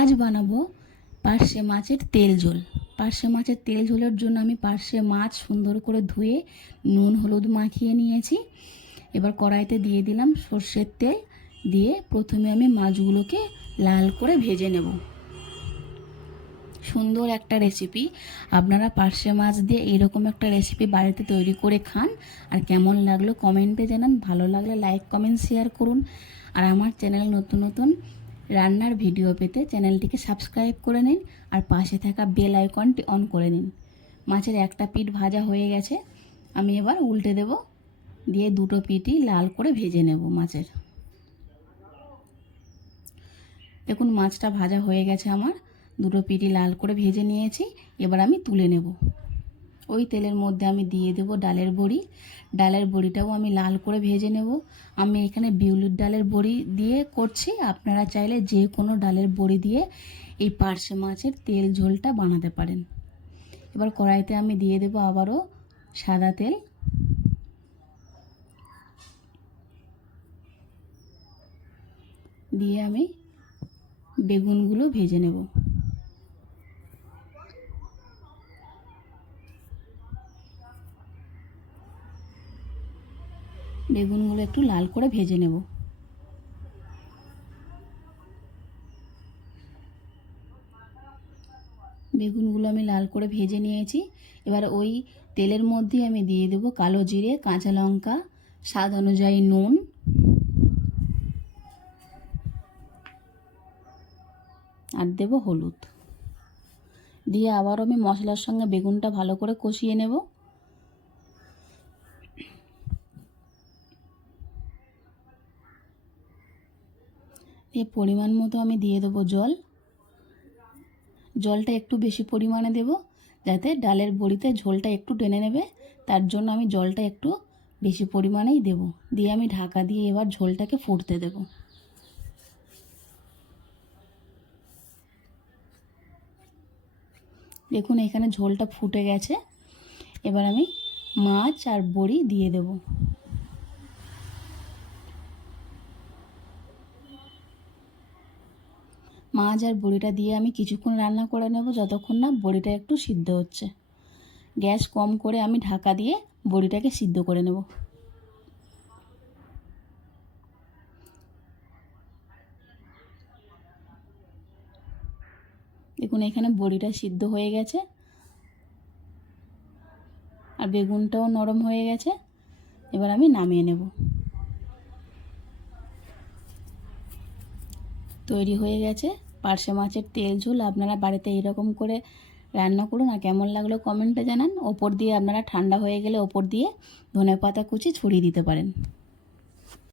আজ বানাবো পার্শে মাছের তেল ঝোল। পার্শে মাছের তেল ঝোলের জন্য আমি পার্শে মাছ সুন্দর করে ধুয়ে নুন হলুদ মাখিয়ে নিয়েছি। এবার কড়াইতে দিয়ে দিলাম সর্ষের তেল, দিয়ে প্রথমে আমি মাছগুলোকে লাল করে ভেজে নেব। সুন্দর একটা রেসিপি, আপনারা পার্শে মাছ দিয়ে এরকম একটা রেসিপি বাড়িতে তৈরি করে খান। আর কেমন লাগলো কমেন্টে জানান, ভালো লাগলে লাইক কমেন্ট শেয়ার করুন। আর আমার চ্যানেল নতুন নতুন রান্নার ভিডিও পেতে চ্যানেলটিকে সাবস্ক্রাইব করে নিন আর পাশে থাকা বেল আইকনটি অন করে নিন। মাছের একটা পিঠ ভাজা হয়ে গেছে, আমি এবার উল্টে দেব, দিয়ে দুটো পিঠই লাল করে ভেজে নেব মাছের। দেখুন মাছটা ভাজা হয়ে গেছে আমার, দুটো পিঠি লাল করে ভেজে নিয়েছি। এবার আমি তুলে নেব। ওই তেলের মধ্যে আমি দিয়ে দেব ডালের বড়ি। ডালের বড়িটাও আমি লাল করে ভেজে নেব। আমি এখানে বিউলির ডালের বড়ি দিয়ে করছি, আপনারা চাইলে যে কোনো ডালের বড়ি দিয়ে এই পার্শে মাছের তেল ঝোলটা বানাতে পারেন। এবার কড়াইতে আমি দিয়ে দেব আবারও সাদা তেল, দিয়ে আমি বেগুনগুলো ভেজে নেব। বেগুনগুলো একটু লাল করে ভেজে নেব। বেগুনগুলো আমি লাল করে ভেজে নিয়েছি। এবার ওই তেলের মধ্যে আমি দিয়ে দেব কালো জিরে, কাঁচা লঙ্কা, স্বাদ অনুযায়ী নুন, আর দেব হলুদ, দিয়ে আবার আমি মশলার সঙ্গে বেগুনটা ভালো করে কষিয়ে নেব। দিয়ে পরিমাণ মতো আমি দিয়ে দেবো জল। জলটা একটু বেশি পরিমাণে দেব, যাতে ডালের বড়িতে ঝোলটা একটু টেনে নেবে, তার জন্য আমি জলটা একটু বেশি পরিমাণেই দেব। দিয়ে আমি ঢাকা দিয়ে এবার ঝোলটাকে ফুটতে দেব। দেখুন এখানে ঝোলটা ফুটে গেছে। এবার আমি মাছ আর বড়ি দিয়ে দেব। মাছ আর বড়িটা দিয়ে আমি কিছুক্ষণ রান্না করে নেব, যতক্ষণ না বড়িটা একটু সিদ্ধ হচ্ছে। গ্যাস কম করে আমি ঢাকা দিয়ে বড়িটাকে সিদ্ধ করে নেব। দেখুন এখানে বড়িটা সিদ্ধ হয়ে গেছে আর বেগুনটাও নরম হয়ে গেছে। এবার আমি নামিয়ে নেব। তৈরি হয়ে গেছে পার্শে মাছের তেল ঝোল। আপনারা বাড়িতে এরকম করে রান্না করুন আর কেমন লাগলো কমেন্টে জানান। ওপর দিয়ে আপনারা ঠান্ডা হয়ে গেলে ওপর দিয়ে ধনেপাতা কুচি ছড়িয়ে দিতে পারেন।